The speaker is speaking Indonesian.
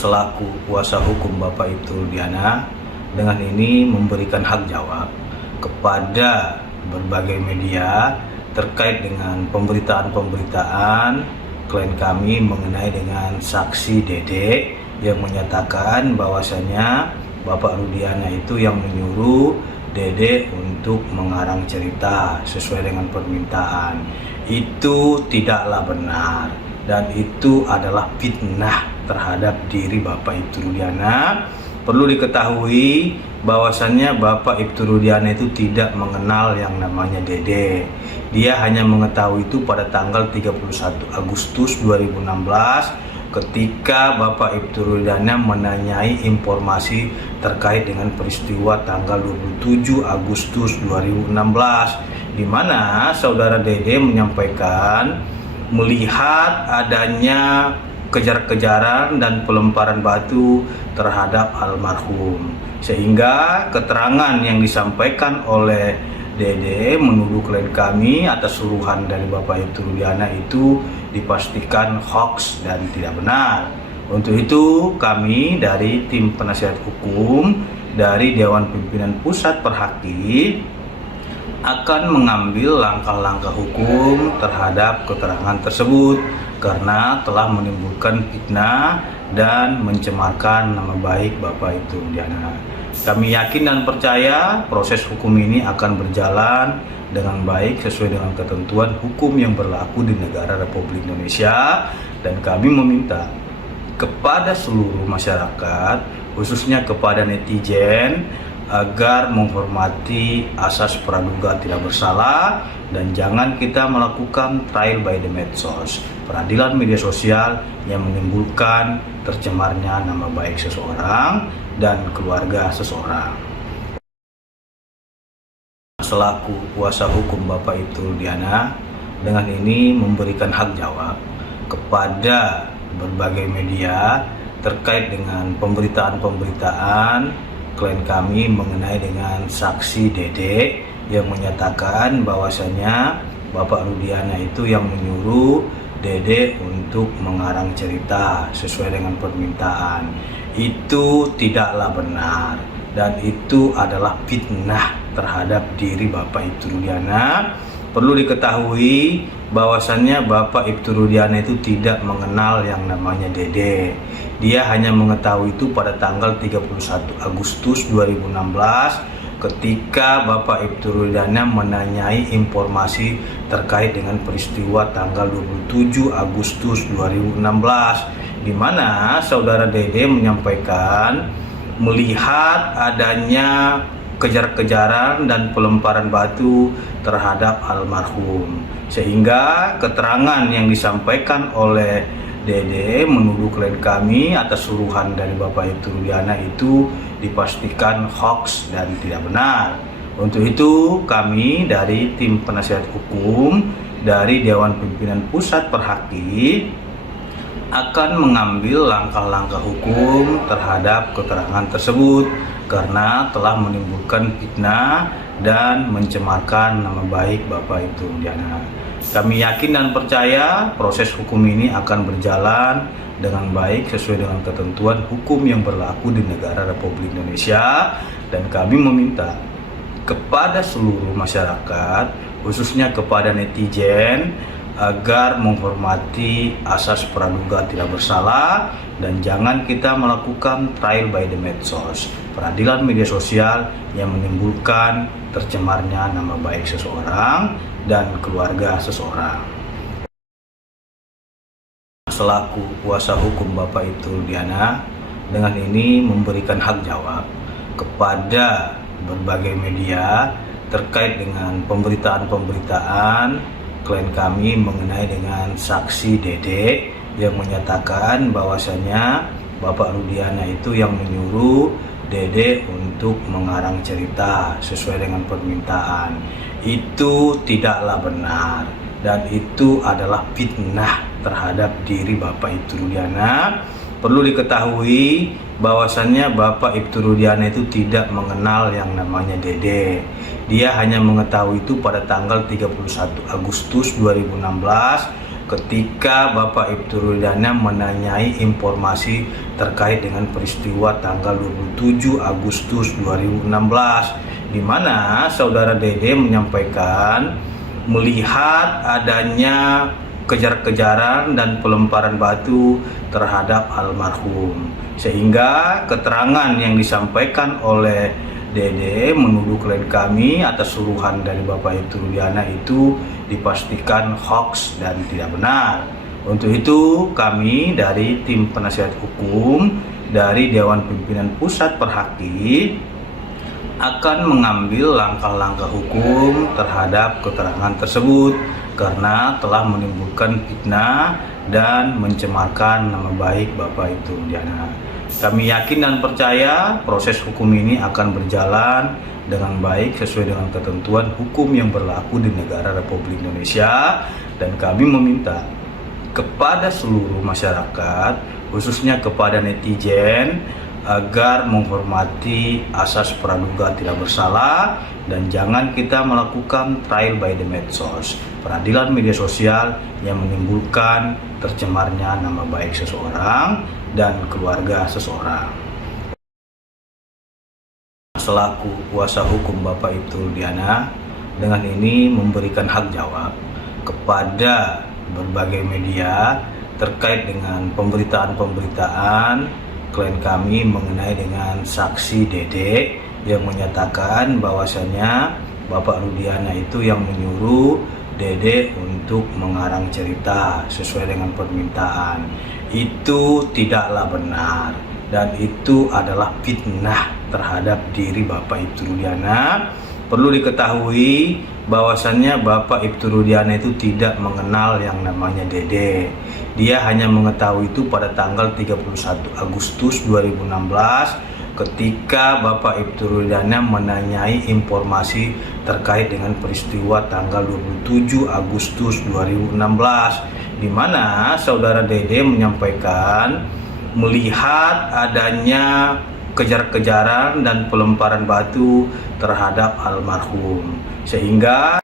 selaku kuasa hukum Bapak Ibtu Rudiana dengan ini memberikan hak jawab kepada berbagai media terkait dengan pemberitaan-pemberitaan klien kami mengenai dengan saksi Dede yang menyatakan bahwasanya Bapak Rudiana itu yang menyuruh Dede untuk mengarang cerita sesuai dengan permintaan. Itu tidaklah benar dan itu adalah fitnah terhadap diri Bapak Ibtu Rudiana. Perlu diketahui bahwasannya Bapak Ibtu Rudiana itu tidak mengenal yang namanya Dede. Dia hanya mengetahui itu pada tanggal 31 Agustus 2016 ketika Bapak Ibtu Rudiana menanyai informasi terkait dengan peristiwa tanggal 27 Agustus 2016 di mana saudara Dede menyampaikan melihat adanya kejar-kejaran dan pelemparan batu terhadap almarhum, sehingga keterangan yang disampaikan oleh Dede menuduh klien kami atas suruhan dari Bapak Ibtu Rudiana itu dipastikan hoax dan tidak benar. Untuk itu kami dari tim penasihat hukum dari Dewan Pimpinan Pusat Perhaki akan mengambil langkah-langkah hukum terhadap keterangan tersebut karena telah menimbulkan fitnah dan mencemarkan nama baik Bapak Ibtu Rudiana. Kami yakin dan percaya proses hukum ini akan berjalan dengan baik sesuai dengan ketentuan hukum yang berlaku di negara Republik Indonesia, dan kami meminta kepada seluruh masyarakat, khususnya kepada netizen, agar menghormati asas praduga tidak bersalah dan jangan kita melakukan trial by the medsos, peradilan media sosial yang menimbulkan tercemarnya nama baik seseorang dan keluarga seseorang. Selaku kuasa hukum Bapak Ibtu Rudiana dengan ini memberikan hak jawab kepada berbagai media terkait dengan pemberitaan-pemberitaan klien kami mengenai dengan saksi Dede yang menyatakan bahwasanya Bapak Rudiana itu yang menyuruh Dede untuk mengarang cerita sesuai dengan permintaan. Itu tidaklah benar dan itu adalah fitnah terhadap diri Bapak Ibtu Rudiana. Perlu diketahui bahwasannya Bapak Ibtu Rudiana itu tidak mengenal yang namanya Dede. Dia hanya mengetahui itu pada tanggal 31 Agustus 2016 ketika Bapak Ibtu Rudiana menanyai informasi terkait dengan peristiwa tanggal 27 Agustus 2016 di mana saudara Dede menyampaikan melihat adanya kejar-kejaran dan pelemparan batu terhadap almarhum, sehingga keterangan yang disampaikan oleh Dede menuduh klien kami atas suruhan dari Bapak Ibtu Rudiana itu dipastikan hoax dan tidak benar. Untuk itu kami dari tim penasihat hukum dari Dewan Pimpinan Pusat Perhaki akan mengambil langkah-langkah hukum terhadap keterangan tersebut karena telah menimbulkan fitnah dan mencemarkan nama baik Bapak Ibtu Rudiana. Kami yakin dan percaya proses hukum ini akan berjalan dengan baik sesuai dengan ketentuan hukum yang berlaku di negara Republik Indonesia, dan kami meminta kepada seluruh masyarakat, khususnya kepada netizen, agar menghormati asas praduga tidak bersalah dan jangan kita melakukan trial by the medsos, peradilan media sosial yang menimbulkan tercemarnya nama baik seseorang dan keluarga seseorang. Selaku kuasa hukum Bapak Ibtu Rudiana dengan ini memberikan hak jawab kepada berbagai media terkait dengan pemberitaan-pemberitaan klien kami mengenai dengan saksi Dede yang menyatakan bahwasanya Bapak Rudiana itu yang menyuruh Dede untuk mengarang cerita sesuai dengan permintaan. Itu tidaklah benar dan itu adalah fitnah terhadap diri Bapak Ibtu Rudiana. Perlu diketahui bahwasannya Bapak Ibtu Rudiana itu tidak mengenal yang namanya Dede. Dia hanya mengetahui itu pada tanggal 31 Agustus 2016 ketika Bapak Ibtu Rudiana menanyai informasi terkait dengan peristiwa tanggal 27 Agustus 2016, di mana saudara Dede menyampaikan melihat adanya kejar-kejaran dan pelemparan batu terhadap almarhum, sehingga keterangan yang disampaikan oleh Dede menuduh klien kami atas suruhan dari Bapak Ibtu Rudiana itu dipastikan hoax dan tidak benar. Untuk itu kami dari tim penasihat hukum dari Dewan Pimpinan Pusat Perhaki akan mengambil langkah-langkah hukum terhadap keterangan tersebut karena telah menimbulkan fitnah dan mencemarkan nama baik Bapak Ibtu Rudiana. Kami yakin dan percaya proses hukum ini akan berjalan dengan baik sesuai dengan ketentuan hukum yang berlaku di negara Republik Indonesia, dan kami meminta kepada seluruh masyarakat, khususnya kepada netizen, agar menghormati asas praduga tidak bersalah dan jangan kita melakukan trial by the medsos, peradilan media sosial yang menimbulkan tercemarnya nama baik seseorang dan keluarga seseorang. Selaku kuasa hukum Bapak Ibtu Rudiana, dengan ini memberikan hak jawab kepada berbagai media terkait dengan pemberitaan-pemberitaan klien kami mengenai dengan saksi Dede yang menyatakan bahwasannya Bapak Rudiana itu yang menyuruh Dede untuk mengarang cerita sesuai dengan permintaan. Itu tidaklah benar dan itu adalah fitnah terhadap diri Bapak Ibtu Rudiana. Perlu diketahui bahwasannya Bapak Ibtu Rudiana itu tidak mengenal yang namanya Dede. Dia hanya mengetahui itu pada tanggal 31 Agustus 2016 ketika Bapak Ibtu Rudiana menanyai informasi terkait dengan peristiwa tanggal 27 Agustus 2016, di mana saudara Dede menyampaikan melihat adanya kejar-kejaran dan pelemparan batu terhadap almarhum, sehingga